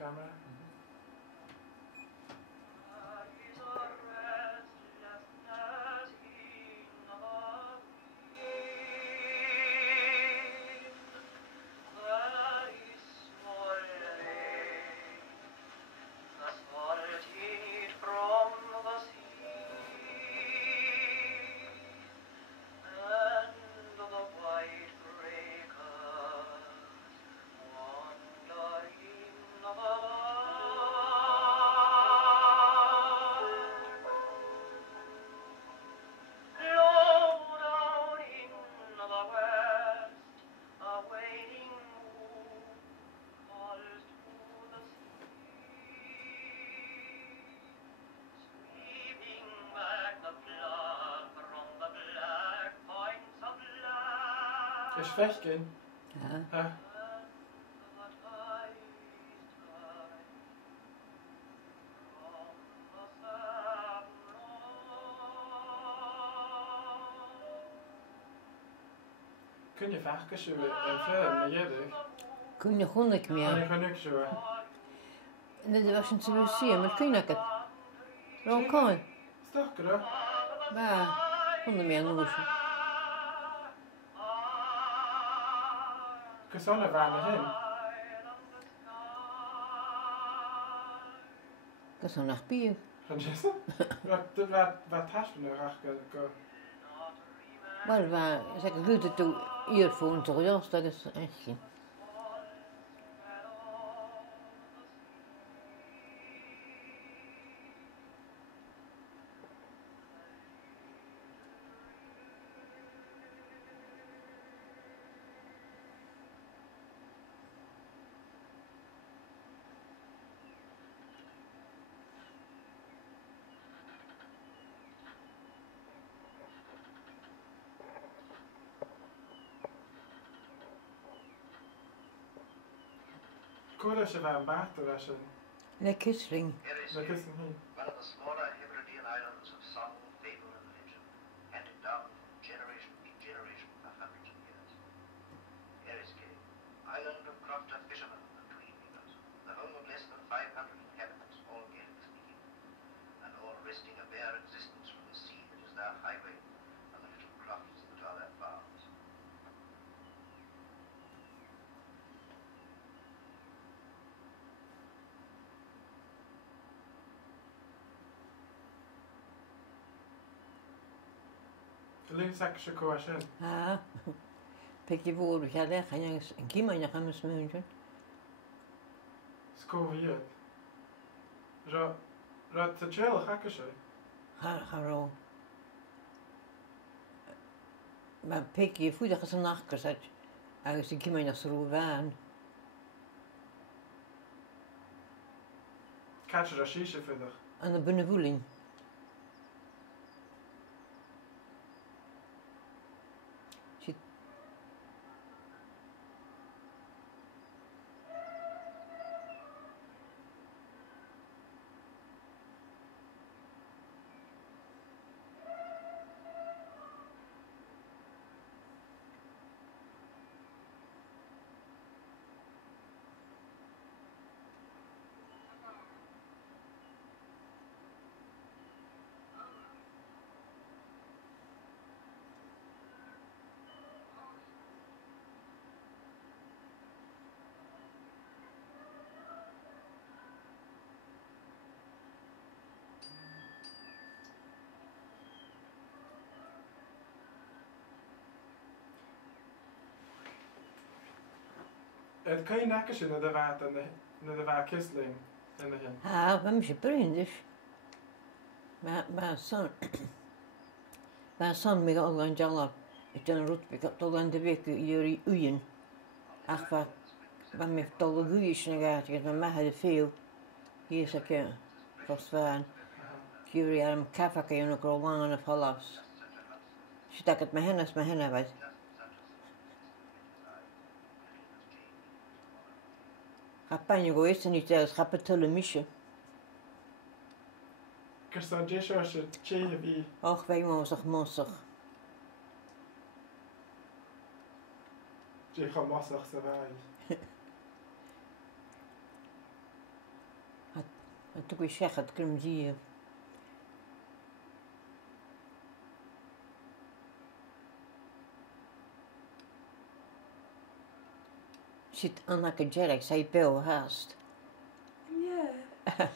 camera. Is vechtgehen? Ja. Kun je vechtgen zo en film met je? Cuimhneachan ik meer. Ik kan ook zo. Dat was een te zien, maar Cuimhneachan. Rokan. Stok er. Ba, hon meer nog. Gezonde waren heen. Dat is een nach bier. Kan je zo? Wat hast du nog achter? Maar waar, zeg ik goed dat earphones toch ja, dat is echt. Koerasje waren baarterrassen. Werner Kissling. Dat is het niet. One of the smaller Hebridean islands of song, fable, and legend, handed down from generation to generation for hundreds of years. Eriskay, island of crofter fishermen and Cuimhneachan, the home of less than 500 inhabitants, all Gaelic speaking, and all wresting a bare existence from the sea that is their highway and the little crofts that are their farms. Linksakse koerasje. Pekje voor, ik ga leggen, en Cuimhneachan met smuntje. Skoviet. Rad te chill, hakkesje. Haro. Maar pekje voor dat ze nachtjes had. Als de Cuimhneachan zo waren. Catch shisha vandaag. Aan de binnenvoeling. Het kan je nakkers in de water, naar de Werner Kissling. We hebben ze vrienden. Maar samen met al een jalla, ik ben rood, ik heb al aan de week jullie uien. Ach wat, me al de goeie's naar gaat, ik heb me veel. Hier is ik vast waan. Jullie hebben een kaffe en ook al lang en halfs. Je dacht het met hen was. Kapanje geweest en niet zelfs kapitele misje. Kerstan Jesho's tje wie. Och, wij mogen mossig. Je gaat massig te wij. A tu gwy siachad grym dîf. Siet anna ke jerek, sai bew haast. Yeah.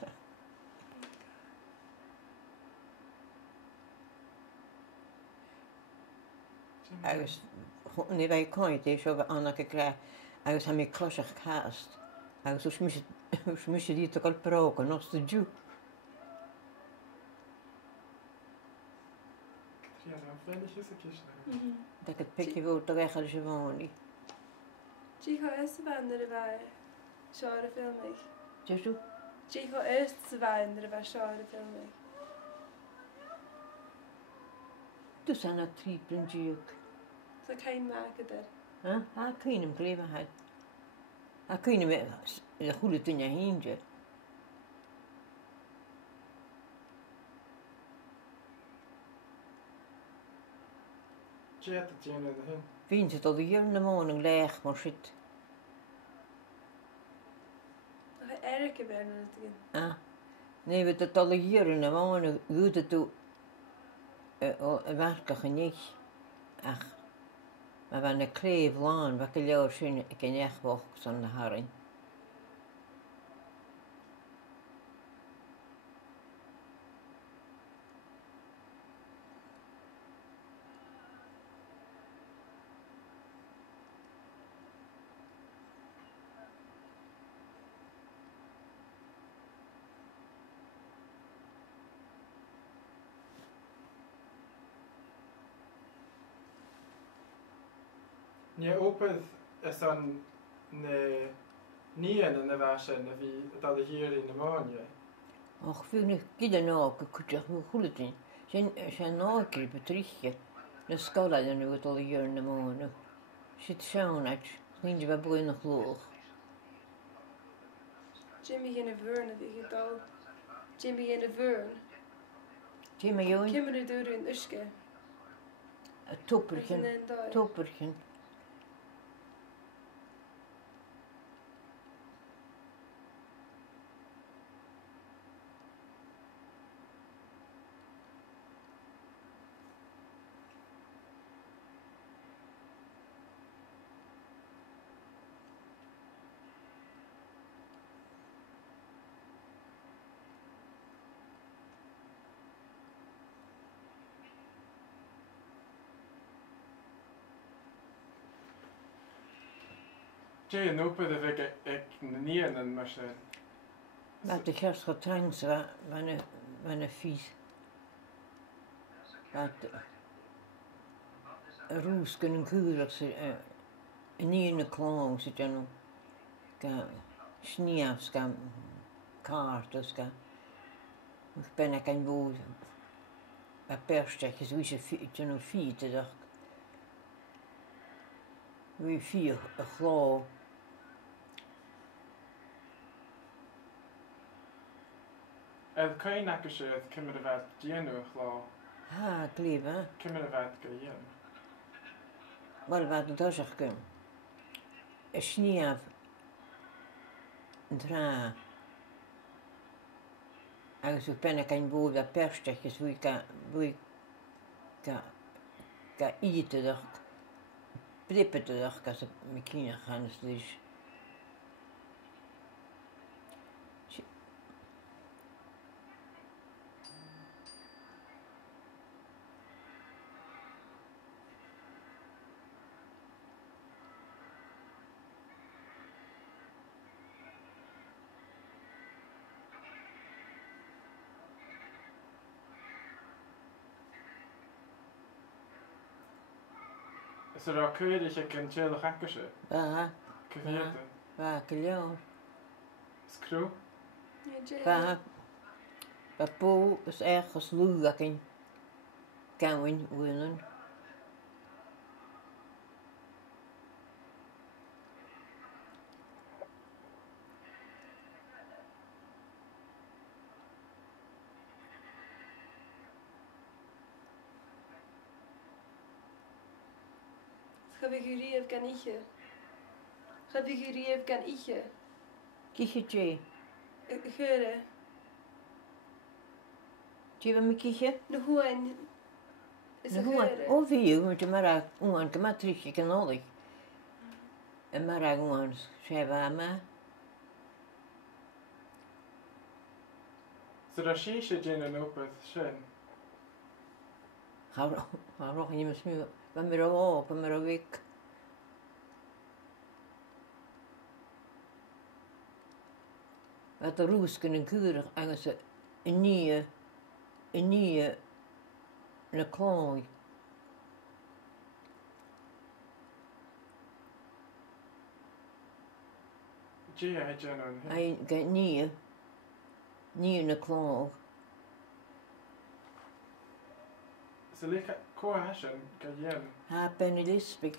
Agus, ni rai coint e sio anna ke gra. Agus ha mi closach haast. Agus us mis di to kol proko, nos de ju. Catriona, freilich is a kishna. Dat het pikje wil toch echt als je woont. Chico is van de wij shore filmig. Jesu? Chico is van de wij shore filmig. Du zijn het triepelen juk. Zo geen maken er. Huh? Ha, kun je hem kleven had. Ha, kun je hem de goede toen je heentje. Jet het jen in de hin. Vind je tot hier in de morgen leeg, maar shit. Nog Eriskay ben het again. Ah. Nee, we tot hier in de morgen goed het toe. Werken niet. Ach. Maar van de kleef laan, wat ik jou zien, ik ken echt wel zo'n de haring. Nie opet is dan ne nien in de waschen en wie dat hier in de maanje. Och, vind ik kide nog, ik kunt echt wel goed in. Zijn nog keer betrichtje. De school hadden nu het al hier in de morgen. Zit zo'n uit. Vind je bij boeien nog loog. Jimmy in de Vern heb ik het al. Jimmy in de Vern. Zie maar joh, Kimmer de deur in Uske. een toppertje. Toppertje. Jay en opet de ik nien en maar zijn. Wat de kerst getrangs waren vies. Wat roes kunnen kuren ze niet in de klang zit je nog. Ga sneeuws ga kaarten ga. Ik ben ik aan boord. Wat perstekjes wie ze fietsen nog fietsen dacht. Wie vier glow. En kan je nakken het kimmer de wat jen geloof. Ha, kleef hè. Kimmer de wat jen. Wel wat dat zeg ik. Een sneeuw. Dra. Als ik ben ik aan boord dat perstekjes wie ga eten dacht. Prippen te dacht als ik met kinderen gaan dus. Is er ook keur dat je kan chillen hakken? Waar? Kvieten. Waar keljoor? Skru. Waar? Papo is ergens lugakin. Kan winnen. Gabigurie kan ietje. Gabigurie kan ietje. Kietje. Geure. Ti'n fawr mi ciche? Na hwn. Is Na y hwn, chwyr? o fi yw, ti'n marag wan, gyma trichi canolig. Y marag wan, sef a yma. So da si eisiau dyn yn opeth sy'n. Roch i ni mysmi, fa mi ro o, fa mi ro fic. Fa dy rŵs gyn yn cwrach, angos y nia na cloi. Gia hai dyn yn hyn. Ai ga nia na cloi. So le Cuimhneachan ga yen. Ha ben i lisbig.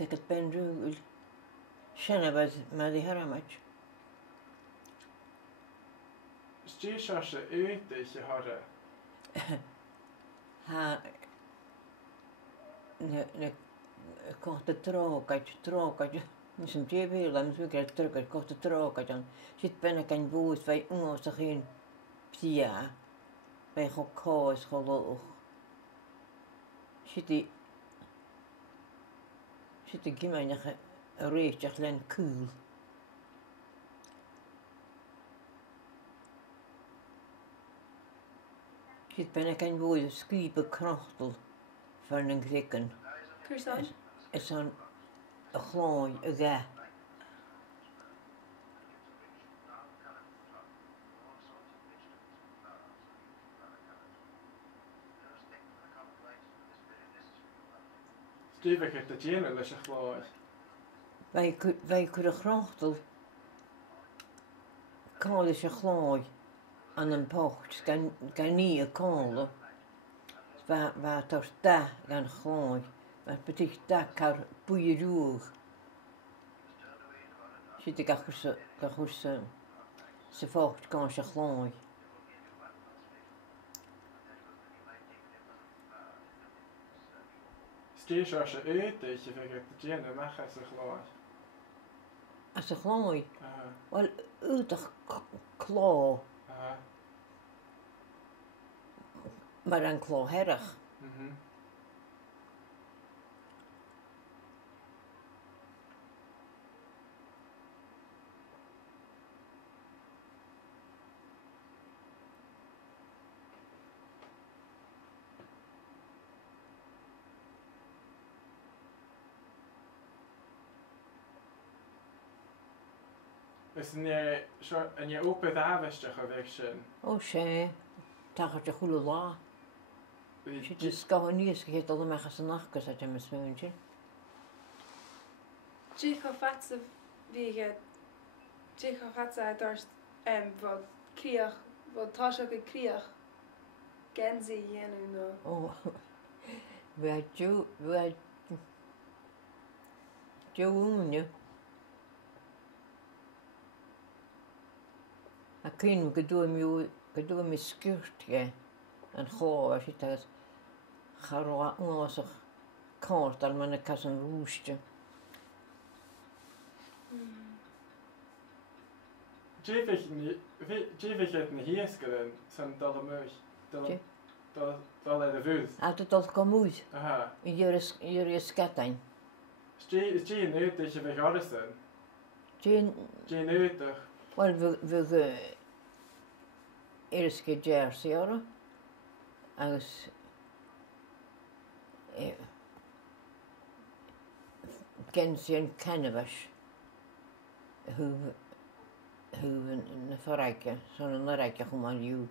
Dec at ben rŵl. Sheanmhair ma di haramach. Sti eisiau se uit eich i hore. Ha na costa trógad. Mis yn djefil am swygrad drygad costa trógad. Sit ben ac yn bwys fai ungos a'ch un pia. Fai cho coes cho loch. Sit i gymain a'ch y reich a'ch len cwl. Sit ben ac yn bwys sgrib y crochtel fan yn greigen. Cyrson? Is aan y chloi y ga. Sti fe gyda dyn yn leis y chloi. Wij kunnen grachtel kale se chloi aan een pocht. Gan nie kale. Waar toch da gan chloi. Waar betekent da kar boeieroeg. Zit ik achter se vocht kan se chloi. Sti eisiau se uit eich i fe gyda dyn yn mach as y chloi. Als se chloi. Aha. Wel, uitig klo. Aha. Maar een klo herrig. Mhm. Is yn je opeth afestach o feg sy'n. O se, tachart je goede la. Zit de skouwen niet eens gegeten alle maar gaan nachtkes uit mijn smuntje. Jicha fatsa viga. Jicha fatsa dorst wat kriach, wat tasha ge kriach. Genzi yenu no. Oh, wij Joe. A cyn gyda mi sgwrt ge. Yn chlo a sydd as charwa ngosach cort al man y cas yn rwstio. Jefich het na hiesgelen san dal y mwys. Dal e fwyd. A dy dol gomwyd Aha. i yrru ysgadain. Is die een uit dat je weg hadden? Jyn, Die uit toch? wel fy Eriskay jersey o'r agus gensi yn canafas hwf yn y fforaigia, son yn araigia chwmal yw.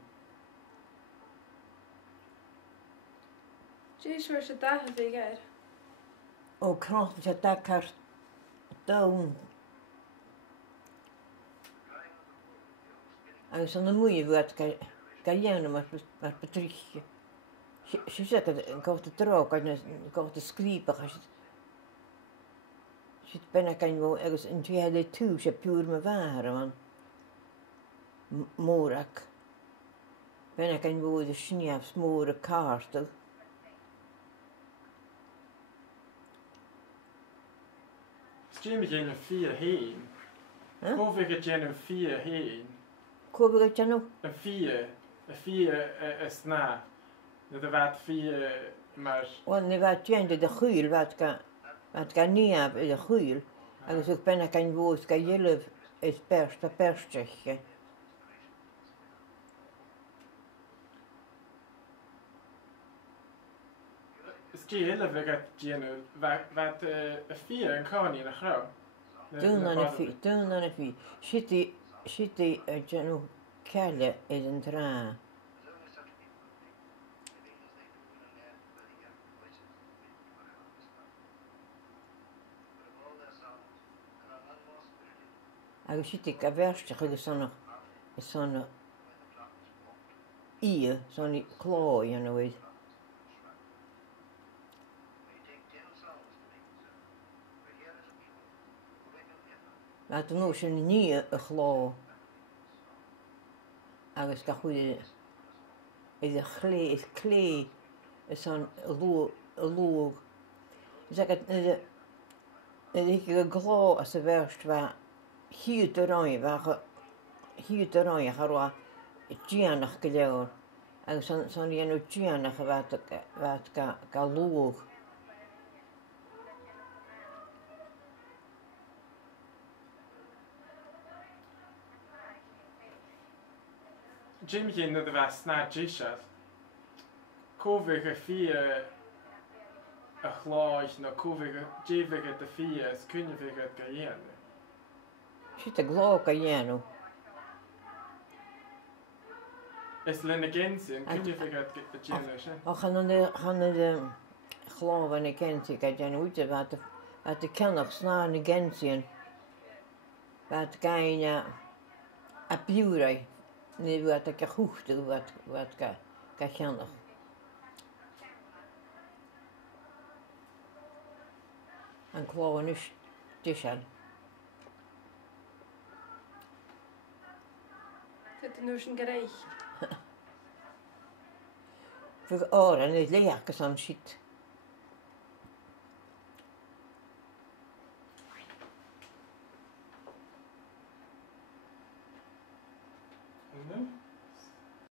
Jish was a daha viga. O crocht is a dakar dawn. Agus an y mwy fwyd gael iawn mae'r bedrych. Si sef yn gofod y drog, yn gofod y sgribach. Si benna gan fo, agus yn dwi heddi tŵ, se piwr my far yma. Môrac. Benna gan fo y sniafs môr y cartl. Is die met een 4 heen? Cóimhneachan gennym fia hain. Cuimhneachan nhw? Y fia y sna. Na dy fad fia mae'r... Wel, ni fad gen dy chwyl, fad ga niaf y chwyl. Agus yw'ch benna gan fwys ga ylyf ys berst a berstech. Sgil y fygat gennym, fad y fia yn coni yn y chraw. Dyna y fi. Siti y genw cael yn tra. Agus siti ga berstech agus son son I cloi yn oed. Maar toen was een nieuwe glo. Agus ga goede. Is een klee. Is zo'n loog. Zeg het. Ik glo als de werst waar. Hier te rijden. Waar dheanamh go leor. Agus son dhéanamh dheanamh wat ga loog. Cuimhneachan na dy fad sna ddíseas. Cóimhneachan fia y chláis na cóimhneachan dy fia ys Cuimhneachan ga dhéanamh. Sít a gló ga dhéanamh. Is lena gensin, Cuimhneachan ga dhéanamh sin. Och han de gló van a gensi ga dhéanamh úte wat de cennach sná na gensin. Wat gain a biúrai. Nee, wat ik goed wat ga cennach. An clóin is díseal. Dit is nu zijn gerecht. Voor oren is leach aan shit.